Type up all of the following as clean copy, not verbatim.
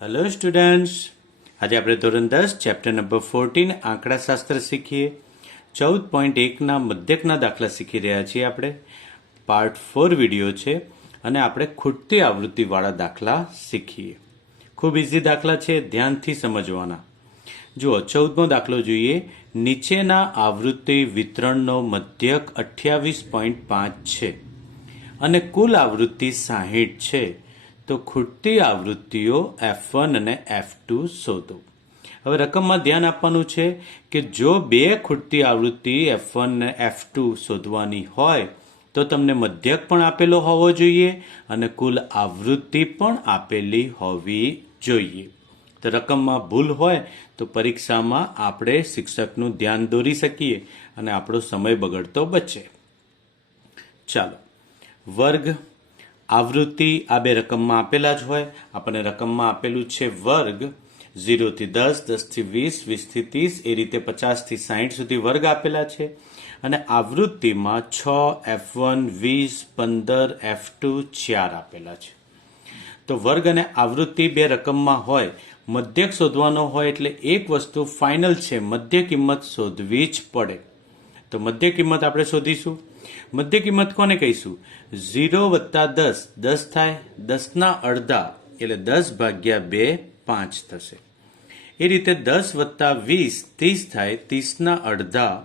Hello students, આજે આપણે ધોરણ 10 ચેપ્ટર નંબર 14 આંકડાશાસ્ત્ર શીખીએ. 14.1ના મધ્યકના દાખલા શીખી રહ્યા છીએ. આપણે પાર્ટ 4 વિડીયો છે અને આપણે ખૂટતી આવૃત્તિવાળા દાખલા શીખીએ. ખૂબ ઇઝી દાખલા છે, ધ્યાનથી સમજવાના. જુઓ, 14મો દાખલો જોઈએ. નીચેના આવૃત્તિ વિતરણનો મધ્યક 28.5 છે અને કુલ આવૃત્તિ 60 છે. તો ખૂટતી આવૃત્તિઓ F1 અને F2 શોધો. હવે રકમમાં ધ્યાન આપવાનું છે કે જો બે ખૂટતી આવૃત્તિ F1 અને F2 શોધવાની હોય તો તમને મધ્યક પણ આપેલો હોવો જોઈએ અને કુલ આવૃત્તિ પણ આપેલી હોવી જોઈએ. તો રકમમાં ભૂલ હોય તો પરીક્ષામાં આપણે શિક્ષકનું ધ્યાન દોરી શકીએ અને આપણો સમય બગડતો બચે. ચાલો, વર્ગ આવૃત્તિ આ બે રકમમાં આપેલા જ હોય. આપણને રકમમાં આપેલું છે વર્ગ 0 થી 10, 10 થી 20, 20 થી 30, એ રીતે 50 થી 60 સુધી વર્ગ આપેલા છે અને આવૃત્તિમાં 6 F1, 20, 15 F2, 4 આપેલા છે. તો વર્ગ અને આવૃત્તિ બે રકમમાં હોય, મધ્યક શોધવાનો હોય એટલે એક વસ્તુ ફાઇનલ છે, મધ્ય કિંમત શોધવી જ પડે. તો મધ્ય કિંમત આપણે શોધીશું. મધ્ય કિંમત કોને કહીશું? 0 વત્તા 10, 10 થાય, 10ના અડધા એટલે 10 ભાગ્યા 2, 5 થશે. એ રીતે 10 વત્તા 20, 30 થાય, 30ના અડધા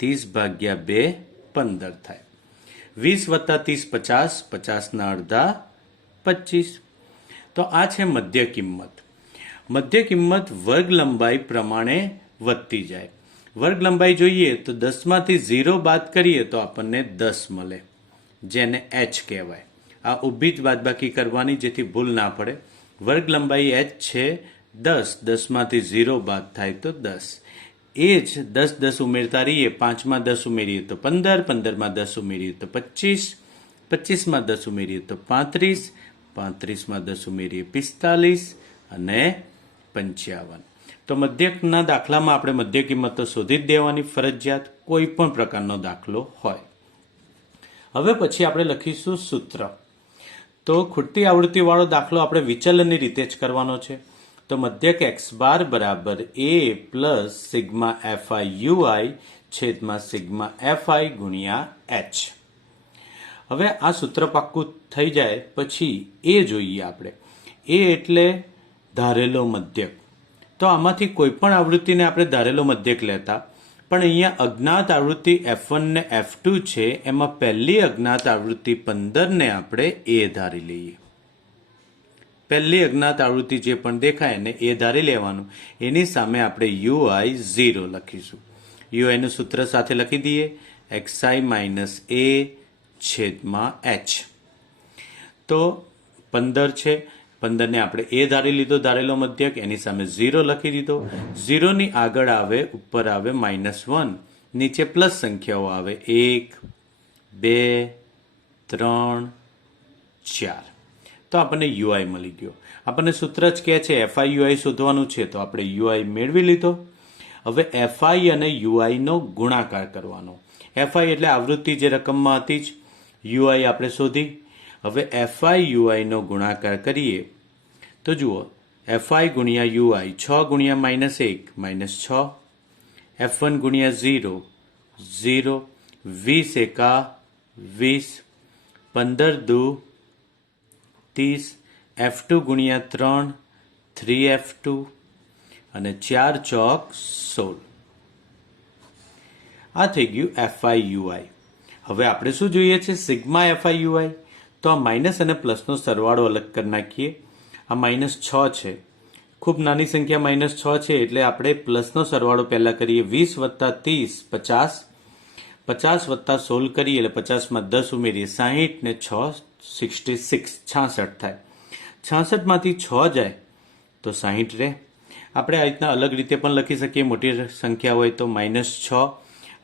30 ભાગ્યા 2, 15 થાય. 20 વત્તા 30, 50, 50ના અડધા 25. તો આ છે મધ્ય કિંમત. મધ્ય કિંમત વર્ગ લંબાઈ પ્રમાણે વધતી જાય. વર્ગ લંબાઈ જોઈએ તો 10માંથી 0 બાદ કરીએ તો આપણને 10 મળે, જેને h કહેવાય. આ ઊભી જ બાદબાકી કરવાની જેથી ભૂલ ના પડે. વર્ગ લંબાઈ h છે 10, 10માંથી 0 બાદ થાય તો 10. એ જ 10 10 ઉમેરતા રહીએ, 5માં 10 ઉમેરીએ તો 15, 15માં 10 ઉમેરીએ તો 25, 25માં 10 ઉમેરીએ તો 35, 35માં 10 ઉમેરીએ 45 અને 55. તો મધ્યકના દાખલામાં આપણે મધ્ય કિંમત તો શોધી જ દેવાની ફરજિયાત, કોઈ પણ પ્રકારનો દાખલો હોય. હવે પછી આપણે લખીશું સૂત્ર. તો ખૂટતી આવૃત્તિવાળો દાખલો આપણે વિચલનની રીતે જ કરવાનો છે. તો મધ્યક x બાર બરાબર a plus sigma fi ui છેદમાં સિગ્મા fi ગુણ્યા h. હવે આ સૂત્ર પાક્કું થઈ જાય પછી એ જોઈએ આપણે. એ એટલે ધારેલો મધ્યક. તો આમાંથી કોઈ પણ આવૃત્તિને આપણે ધારેલો મધ્યક લેતા, પણ અહીંયા અજ્ઞાત આવૃત્તિ F1 ને F2 છે, એમાં પહેલી અજ્ઞાત આવૃત્તિ 15 ને આપણે એ ધારી લઈએ. પહેલી અજ્ઞાત આવૃત્તિ જે પણ દેખાય એને એ ધારી લેવાનું. એની સામે આપણે ui 0 લખીશું. ui નું સૂત્ર સાથે લખી દઈએ, xi માઇનસ a છેદમાં h. તો 15 છે, 15 ને આપણે એ ધારી લીધો, ધારેલો મધ્યક, એની સામે 0 લખી દીધો. 0 ની આગળ આવે, ઉપર આવે -1, નીચે પ્લસ સંખ્યાઓ આવે 1, 2, 3, 4. તો આપણને ui મળી ગયો. આપણને સૂત્ર જ કહે છે fi ui શોધવાનું છે, તો આપણે ui મેળવી લીધો. હવે fi અને ui નો ગુણાકાર કરવાનો. fi એટલે આવૃત્તિ જે રકમમાં હતી જ, ui આપણે શોધી. હવે fi ui નો ગુણાકાર કરીએ તો જુઓ, fi ગુણ્યા ui 6 ગુણ્યા -1 -6, f1 ગુણ્યા 0 0, 20 એકા 20, 15 દુ 30, f2 ગુણ્યા 3 3f2 અને 4 ચોક 16. આ થઈ ગયું fi ui. હવે આપણે શું જોઈએ છે? Sigma fi ui. તો આ માઇનસ અને પ્લસનો સરવાળો અલગ કરી નાખીએ. આ -6 છે, ખૂબ નાની સંખ્યા -6 છે એટલે આપણે પ્લસનો સરવાળો પહેલા કરીએ. 20 વત્તા 30 50, 50 વત્તા 16 કરીએ એટલે 50માં 10 ઉમેરીએ 60 ને 6 66, 66 થાય. 66માંથી 6 જાય તો 60 રહે. આપણે આ રીતના અલગ રીતે પણ લખી શકીએ. મોટી સંખ્યા હોય તો -6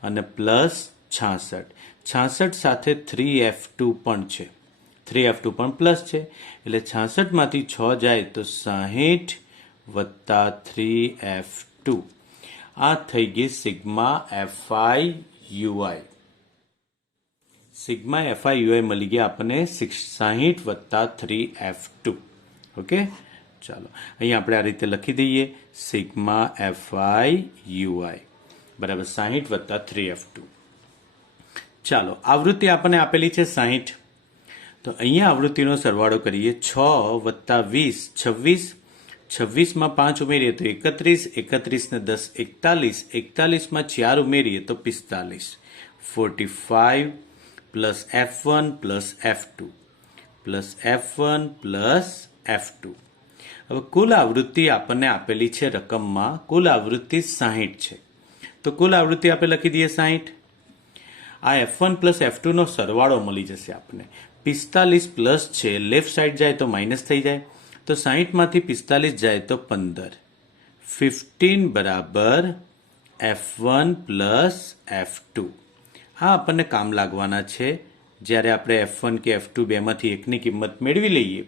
અને +66. 66 સાથે 3f2 પણ છે, 3f2 પણ પ્લસ છે એટલે 66માંથી 6 જાય તો 60 વત્તા 3f2. આ થઈ ગઈ sigma fi ui. Sigma fi ui મળી ગયા આપણને 60 વત્તા 3f2. ઓકે, ચાલો અહીંયા આપણે આ રીતે લખી દઈએ સિગ્મા FI UI બરાબર 60 વત્તા 3F2. ચાલો આવૃત્તિ આપણને આપેલી છે 60. તો અહીંયા આવૃત્તિનો સરવાળો કરીએ 6 વત્તા 20 26. 26માં 5 ઉમેરીએ તો 31, 31 ને 10 41, 41માં 4 ઉમેરીએ તો 45, 45 plus F1 plus F2 plus F1 plus F2. હવે કુલ આવૃત્તિ આપણને આપેલી છે રકમમાં, કુલ આવૃત્તિ 60 છે. તો કુલ આવૃત્તિ આપણે લખી દઈએ 60. આ F1 પ્લસ F2 નો સરવાળો મળી જશે આપણને. 45 પ્લસ છે, લેફ્ટ સાઈડ જાય તો માઇનસ થઈ જાય, તો 60 માંથી 45 જાય તો 15. 15 બરાબર F1 પ્લસ F2. આ આપણને કામ લાગવાના છે. જ્યારે આપણે F1 કે F2 બેમાંથી એકની કિંમત મેળવી લઈએ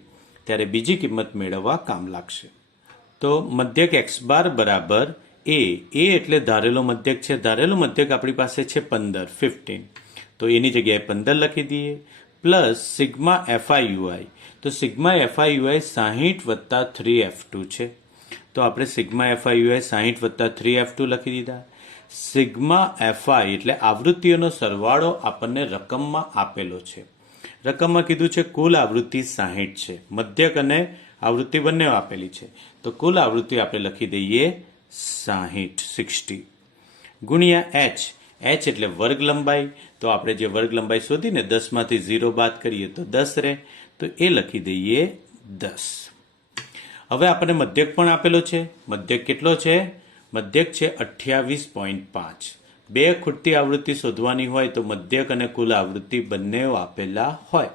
ત્યારે બીજી કિંમત મેળવવા કામ લાગશે. તો મધ્યક x બાર બરાબર a એટલે ધારેલો મધ્યક છે. ધારેલો મધ્યક આપણી પાસે છે 15 15, તો એની જગ્યાએ 15 લખી દઈએ પ્લસ સિગ્મા FI UI. તો સિગ્મા FI UI 60 વત્તા 3F2 છે. તો આપણે સિગ્મા FI UI 60 વત્તા 3F2 લખી દીધા. સિગ્મા FI એટલે આવૃત્તિઓનો સરવાળો આપણને રકમમાં આપેલો છે. રકમમાં કીધું છે કુલ આવૃત્તિ 60 છે, મધ્યક અને આવૃત્તિ બંને આપેલી છે. તો કુલ આવૃત્તિ આપણે લખી દઈએ 60 ગુણ્યા h. h એટલે વર્ગ લંબાઈ. તો આપણે જે વર્ગ લંબાઈ શોધીને 10 માંથી 0 બાદ કરીએ તો 10 રહે, તો એ લખી દઈએ 10. હવે આપણને મધ્યક પણ આપેલો છે. મધ્યક કેટલો છે? મધ્યક છે 28.5. બે ખૂટતી આવૃત્તિ શોધવાની હોય તો મધ્યક અને કુલ આવૃત્તિ બંને આપેલા હોય.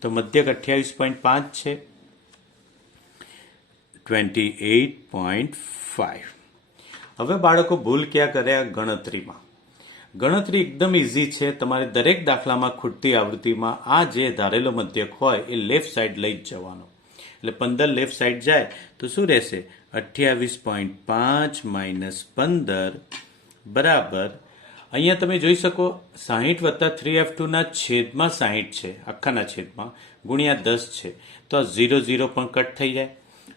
તો મધ્યક 28.5 છે, 28.5. હવે બાળકો ભૂલ ક્યાં કર્યા ગણતરીમાં? ગણતરી એકદમ ઇઝી છે. તમારે દરેક દાખલામાં ખૂટતી આવૃત્તિમાં આ જે ધારેલો મધ્યક હોય એ લેફ્ટ સાઈડ લઈ જ જવાનો. એટલે 15 લેફ્ટ સાઈડ જાય તો શું રહેશે? 28.5 માઇનસ 15 બરાબર, અહીંયા તમે જોઈ શકો 60 વત્તા 3F2 ના છેદમાં 60 છે, આખાના છેદમાં, ગુણ્યા 10 છે. તો આ 0 0 પણ કટ થઈ જાય.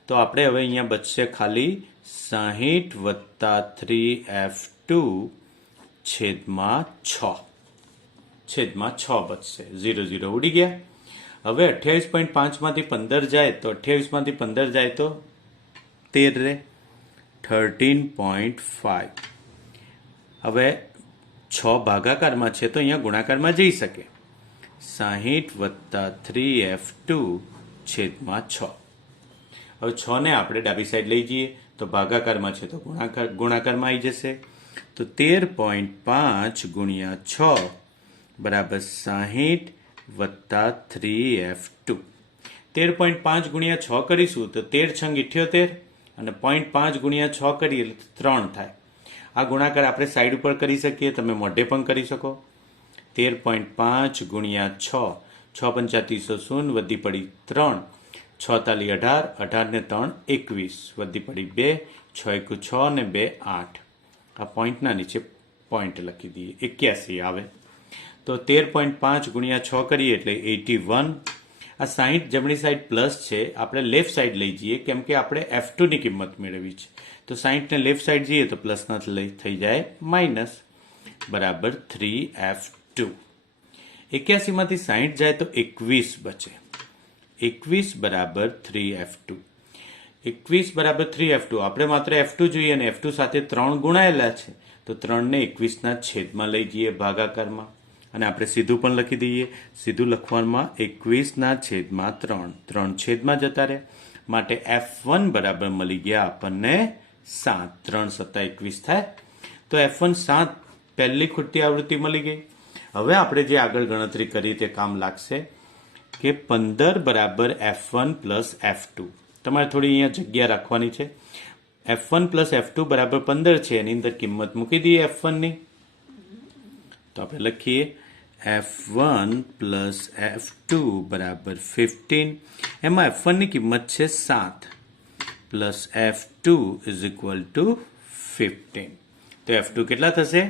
તો આપણે હવે અહીંયા બચશે ખાલી 60 વત્તા 3F2 છેદમાં 6. છેદમાં 6 બચશે. 0 0 ઉડી ગયા. હવે 28.5 માંથી 15 જાય તો 28 માંથી 15 જાય તો 13 રહે, 13.5. હવે 6 ભાગાકારમાં છે તો અહીંયા ગુણાકારમાં જઈ શકે. 60 વત્તા 3F2 છેદમાં 6. હવે 6 ને આપણે ડાબી સાઈડ લઈ જઈએ તો ભાગાકારમાં છે તો ગુણાકારમાં આવી જશે. તો 13.5 ગુણ્યા 6 બરાબર 60 વત્તા 3F2. 13.5 ગુણ્યા 6 કરીશું તો 13 × 78 અને 0.5 ગુણ્યા 6 કરીએ એટલે 3 થાય. આ ગુણાકાર આપણે સાઈડ ઉપર કરી શકીએ, તમે મોઢે પણ કરી શકો. 13.5 ગુણ્યા 6, 6 પંચા 30 વધી પડી 3, 6 તાલી 18, 18 ને 3 21, વધી પડી 2, 6 એકુ 6 ને 2 8. આ પોઈન્ટના નીચે પોઈન્ટ લખી દઈએ, 81 આવે. તો 13.5 ગુણ્યા 6 કરીએ એટલે 81. આ 60 જમણી સાઈડ પ્લસ છે, આપણે લેફ્ટ સાઈડ લઈ જઈએ કેમ કે આપણે F2 ની કિંમત મેળવી છે. તો 60 ને લેફ્ટ સાઈડ જઈએ તો પ્લસના થઈ જાય માઇનસ, બરાબર 3F2. 81 માંથી 60 જાય તો 21 બચે. 21 બરાબર 3F2. 21 બરાબર 3F2. આપણે માત્ર F2 જોઈએ અને F2 સાથે 3 ગુણાયેલા છે તો 3 ને 21 ના છેદમાં લઈ જઈએ ભાગાકારમાં, અને આપણે સીધું પણ લખી દઈએ. સીધું લખવામાં 21 ના છેદમાં 3, 3 છેદમાં જતા રહે, માટે F1 બરાબર મળી ગયા આપણને 7. 3 સત્તા 21 થાય. તો F1 7 પહેલી ખૂટતી આવૃત્તિ મળી ગઈ. હવે આપણે જે આગળ ગણતરી કરી તે કામ લાગશે કે 15 બરાબર F1 પ્લસ F2. તમારે થોડી અહીંયા જગ્યા રાખવાની છે. F1 પ્લસ F2 બરાબર 15 છે, એની અંદર કિંમત મૂકી દઈએ F1 ની. તો આપણે લખીએ F1 પ્લસ F2 બરાબર 15. એમાં F1 ની કિંમત છે 7 plus F2 is equal to 15. તો F2 કેટલા થશે?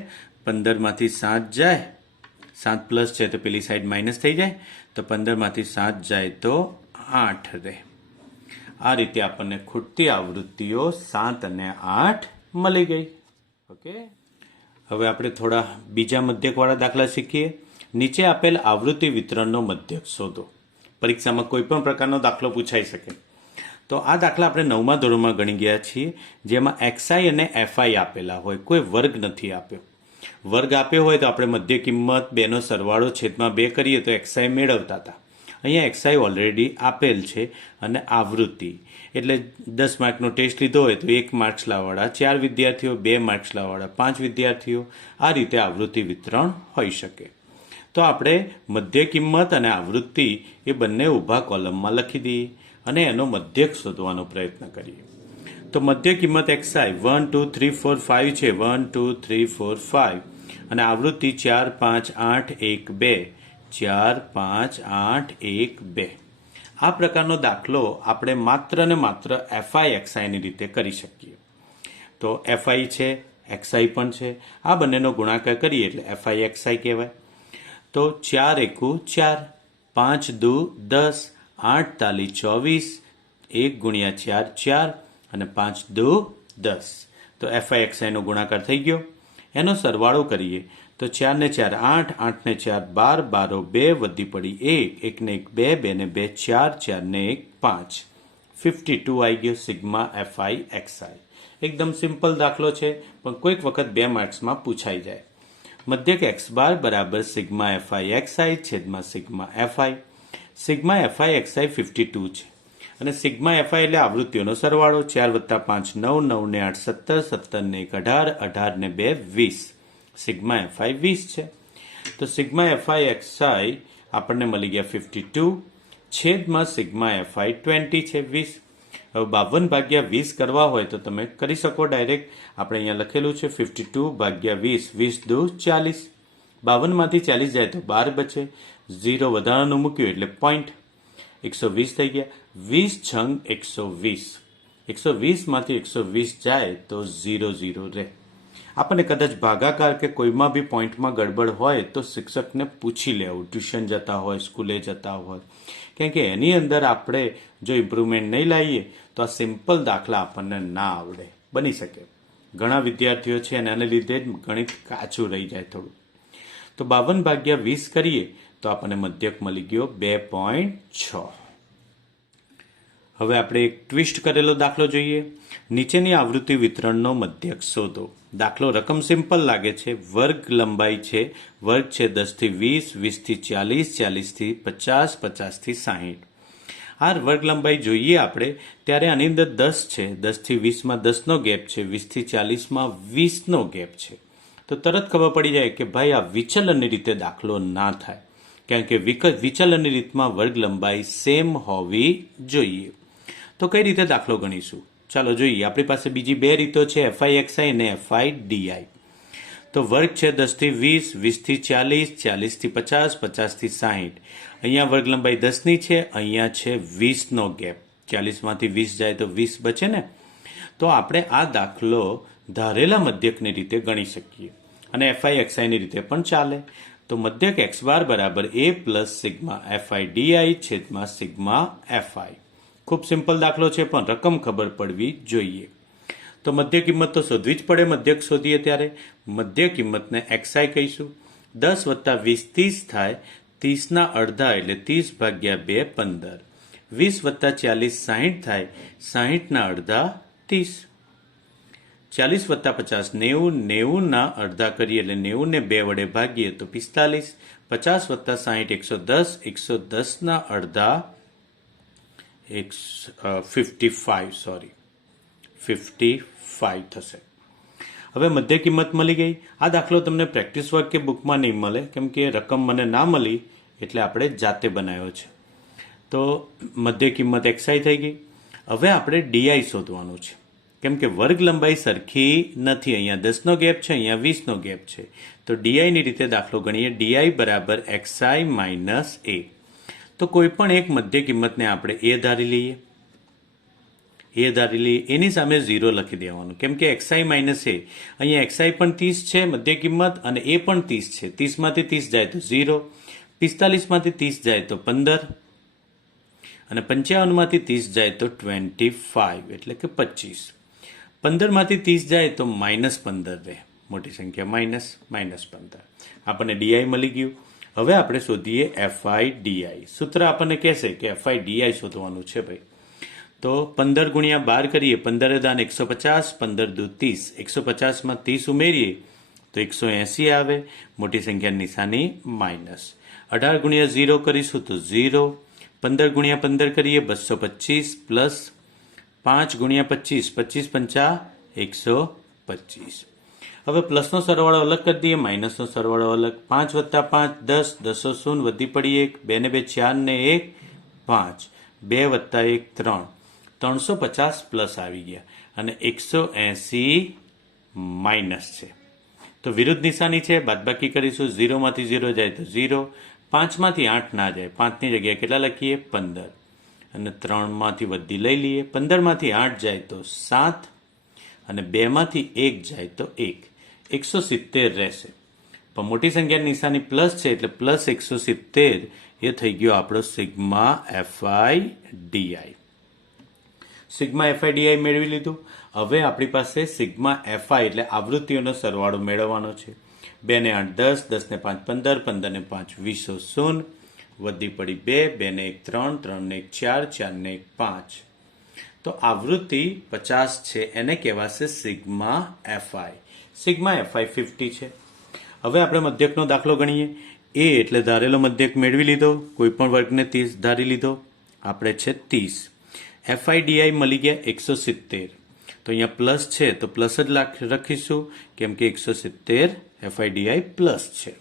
15 માંથી 7 જાય, 7 પ્લસ છે તો પેલી સાઈડ માઇનસ થઈ જાય, તો 15 માંથી 7 જાય તો 8 રહે. આ રીતે આપણને ખૂટતી આવૃત્તિઓ 7 અને 8 મળી ગઈ. ઓકે, હવે આપણે થોડા બીજા મધ્યકવાળા દાખલા શીખીએ. નીચે આપેલ આવૃત્તિ વિતરણનો મધ્યક શોધો. પરીક્ષામાં કોઈ પણ પ્રકારનો દાખલો પૂછાઈ શકે. તો આ દાખલા આપણે 9મા ધોરણમાં ગણી ગયા છીએ, જેમાં XI અને FI આપેલા હોય, કોઈ વર્ગ નથી આપ્યો. વર્ગ આપ્યો હોય તો આપણે મધ્ય કિંમત 2નો સરવાળો છેદમાં 2 કરીએ તો XI મેળવતા હતા. અહીંયા XI ઓલરેડી આપેલ છે અને આવૃત્તિ એટલે 10 માર્કનો ટેસ્ટ લીધો હોય તો 1 માર્ક્સ લાવવાળા 4 વિદ્યાર્થીઓ, 2 માર્ક્સ લાવવાળા 5 વિદ્યાર્થીઓ, આ રીતે આવૃત્તિ વિતરણ હોઈ શકે. તો આપણે મધ્ય કિંમત અને આવૃત્તિ એ બંને ઊભા કોલમમાં લખી દઈએ અને એનો મધ્યક શોધવાનો પ્રયત્ન કરીએ. તો મધ્ય કિંમત XI 1 2 3 4 5 છે. 1 2 3 4 5 અને આવૃત્તિ 4 5 8 1 2 4 5 8 1 2. આ પ્રકારનો દાખલો આપણે માત્ર ને માત્ર FI XI ની રીતે કરી શકીએ. તો FI છે, XI પણ છે, આ બંનેનો ગુણાકાર કરીએ એટલે FI XI કહેવાય. તો 4 એકુ 4, 5 દુ 10, 8 તાલી 24, 1 ગુણ્યા 4 4 અને 5 દુ 10. તો FI XI નો ગુણાકાર થઈ ગયો. એનો સરવાળો કરીએ તો 4 ને 4 8, 8 ને 4 12, 12 2 વધી પડી 1, 1 ને 1 2, 2 ને 2 4, 4 ને 1 5, 52 આવી ગયો સિગ્મા FI XI. એકદમ સિમ્પલ દાખલો છે, પણ કોઈક વખત 2 માર્ક્સમાં પૂછાઈ જાય. મધ્યક x બાર બરાબર સિગ્મા FI XI છેદમાં sigma FI. Sigma FI XI 52 છે અને સિગ્મા FI એટલે આવૃત્તિઓનો સરવાળો. 4 + 5 9, 9 ને 8 17, 17 ને 1 18, 18 ને 2 20. સિગ્મા FI 20 છે. તો સિગ્મા FI XI આપણને મળી ગયા 52 છેદમાં સિગ્મા FI 20 છે 20. હવે 52 ભાગ્યા 20 કરવા હોય તો તમે કરી શકો ડાયરેક્ટ. આપણે અહીંયા લખેલું છે 52 ભાગ્યા 20, 20 દુ 40. 52માંથી 40 જાય તો 12 બચે. 0 વધારાનું મૂક્યું એટલે પોઈન્ટ. 120 થઈ ગયા. 20 છંગ 120. 120માંથી 120 જાય તો 0 0 રહે. આપણને કદાચ ભાગાકાર કે કોઈમાં બી પોઈન્ટમાં ગડબડ હોય તો શિક્ષકને પૂછી લેવું, ટ્યુશન જતા હોય, સ્કૂલે જતા હોય, કેમ કે એની અંદર આપણે જો ઇમ્પ્રુવમેન્ટ નહીં લાવીએ તો આ સિમ્પલ દાખલા આપણને ના આવડે. બની શકે ઘણા વિદ્યાર્થીઓ છે અને આને લીધે જ ગણિત કાચું રહી જાય થોડું. તો 52 ભાગ્યા 20 કરીએ તો આપણને મધ્યક મળી ગયો 2.6. હવે આપણે એક ટ્વિસ્ટ કરેલો દાખલો જોઈએ. નીચેની આવૃત્તિ વિતરણનો મધ્યક શોધો. દાખલો રકમ સિમ્પલ લાગે છે. વર્ગ લંબાઈ છે, વર્ગ છે 10 થી 20, 20 થી 40, 40 થી 50, 50 થી 60. આ વર્ગ લંબાઈ જોઈએ આપણે ત્યારે આની અંદર 10 છે. 10 થી 20માં 10નો ગેપ છે, 20 થી 40માં 20નો ગેપ છે. તો તરત ખબર પડી જાય કે ભાઈ આ વિચલનની રીતે દાખલો ના થાય, કારણ કે વિચલનની રીતમાં વર્ગ લંબાઈ સેમ હોવી જોઈએ. તો કઈ રીતે દાખલો ગણીશું? ચાલો જોઈએ. આપણી પાસે બીજી 2 રીતો છે, FI XI અને FI DI. તો વર્ગ છે 10 થી 20, 20 થી 40, 40 થી 50, 50 થી 60. અહીંયા વર્ગ લંબાઈ 10ની છે, અહીંયા છે 20નો ગેપ. 40માંથી 20 જાય તો 20 બચે ને. તો આપણે આ દાખલો ધારેલા મધ્યકની રીતે ગણી શકીએ અને FI XI ની રીતે પણ ચાલે. તો મધ્યક x બાર બરાબર a plus sigma FI DI છેદમાં સિગ્મા FI. ખૂબ સિમ્પલ દાખલો છે, પણ રકમ ખબર પડવી જોઈએ. તો મધ્ય કિંમત તો શોધવી જ પડે. મધ્યક શોધીએ ત્યારે મધ્ય કિંમતને XI કહીશું. 10 + 20 30 થાય. 30ના અડધા એટલે 30 ભાગ્યા 2 15. 20 + 40 60 થાય. 60ના અડધા 30. 40 + 50 90, 90ના અડધા કરીએ એટલે 90 ને 2 વડે ભાગીએ તો 45. 50 + 60 110, 110ના અડધા 55 થશે. હવે મધ્ય કિંમત મળી ગઈ. આ દાખલો તમને પ્રેક્ટિસ વર્ક કે બુકમાં નહીં મળે, કેમ કે રકમ મને ના મળી એટલે આપણે જાતે બનાવ્યો છે. તો મધ્ય કિંમત XI થઈ ગઈ. હવે આપણે DI શોધવાનું છે, કેમ કે વર્ગ લંબાઈ સરખી નથી. અહીંયા 10નો ગેપ છે, અહીંયા 20નો ગેપ છે. તો DIની રીતે દાખલો ગણીએ. DI બરાબર XI - A. તો કોઈ પણ એક મધ્ય કિંમતને આપણે A ધારી લઈએ. એની સામે 0 લખી દેવાનું, કેમ કે XI - A. અહીંયા XI પણ 30 છે મધ્ય કિંમત અને A પણ 30 છે. 30માંથી 30 જાય તો 0, 45માંથી 30 જાય તો 15 અને 55માંથી 30 જાય તો 25 એટલે કે 25. 15માંથી 30 જાય તો -15 રહે, મોટી સંખ્યા -15. આપણને ડીઆઈ મળી ગયું. હવે આપણે શોધીએ એફઆઈ ડીઆઈ. સૂત્ર આપણને કહેશે કે એફઆઈ ડીઆઈ શોધવાનું છે ભાઈ. તો 15 ગુણ્યા 12 કરીએ, 15 દાન 150, 15 દુ 30, 150માં 30 ઉમેરીએ તો 180 આવે, મોટી સંખ્યાની નિશાની માઇનસ. 18 ગુણ્યા 0 કરીશું તો 0, 15 ગુણ્યા 15 કરીએ 225 પ્લસ 5 ગુણ્યા 25, 25 પંચા 125. હવે પ્લસનો સરવાળો અલગ કરી દઈએ, માઇનસનો સરવાળો અલગ. 5 વત્તા 5 10, 10 શૂન્ય વધી પડી 1, 2 ને 2 4 ને 1 5, 2 વત્તા 1 3, 350 પ્લસ આવી ગયા અને 180 માઇનસ છે. તો વિરુદ્ધ નિશાની છે, બાદબાકી કરીશું. 0માંથી 0 જાય તો 0, 5માંથી 8 ના જાય, 5ની જગ્યાએ કેટલા લખીએ 15, અને 3માંથી વધી લઈ લઈએ. 15માંથી 8 જાય તો 7, અને 2માંથી 1 જાય તો 1, 170 રહેશે. પણ મોટી સંખ્યાની નિશાની પ્લસ છે એટલે પ્લસ 170 એ થઈ ગયો આપણો sigma FI DI. Sigma FI DI મેળવી લીધું. હવે આપણી પાસે સિગ્મા એફઆઈ એટલે આવૃત્તિઓનો સરવાળો મેળવવાનો છે. 2 ને 8 10, 10 ને 5 15, 15 ને 5 20 શૂન્ય, વધી પડી 2, 2 ને 1 3, 3 ને 1 4, 4 ને 1 5. તો આવૃત્તિ 50 છે, એને કહેવાશે સિગ્મા એફઆઈ. સિગ્મા એફઆઈ 50 છે. હવે આપણે મધ્યકનો દાખલો ગણીએ. એ એટલે ધારેલો મધ્યક મેળવી લીધો, કોઈ પણ વર્ગને 30 ધારી લીધો, આપણે છે 30. એફઆઈ ડીઆઈ મળી ગયા 170. તો અહીંયા પ્લસ છે તો પ્લસ જ લખીશું, કેમ કે 170 એફઆઈ ડીઆઈ પ્લસ છે.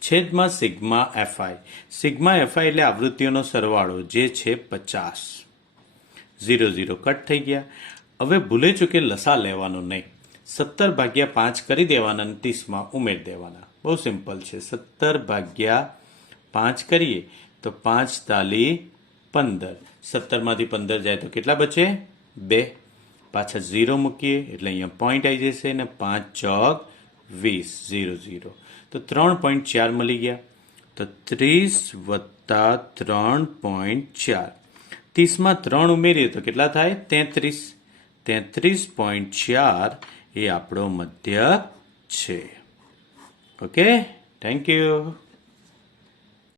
છેદમાં સિગ્મા એફઆઈ. સિગ્મા એફઆઈ એટલે આવૃત્તિઓનો સરવાળો, જે છે 50. 0 0 કટ થઈ ગયા. હવે ભૂલે ચૂકે લસા લેવાનો નહીં, 70 ભાગ્યા 5 કરી દેવાના અને 30માં ઉમેરી દેવાના. બહુ સિમ્પલ છે. 70 ભાગ્યા 5 કરીએ તો 5 તાલી 15, 70માંથી 15 જાય તો કેટલા બચે 2, પાછા 0 મૂકીએ એટલે અહીંયા પોઈન્ટ આવી જશે ને 5 ચોક 20, 0 0. તો 3.4 મળી ગયા. તો 30 વત્તા 3.4, 30માં 3 ઉમેરીએ તો કેટલા થાય 33, 33.4 એ આપણો મધ્યક છે. Okay, thank you.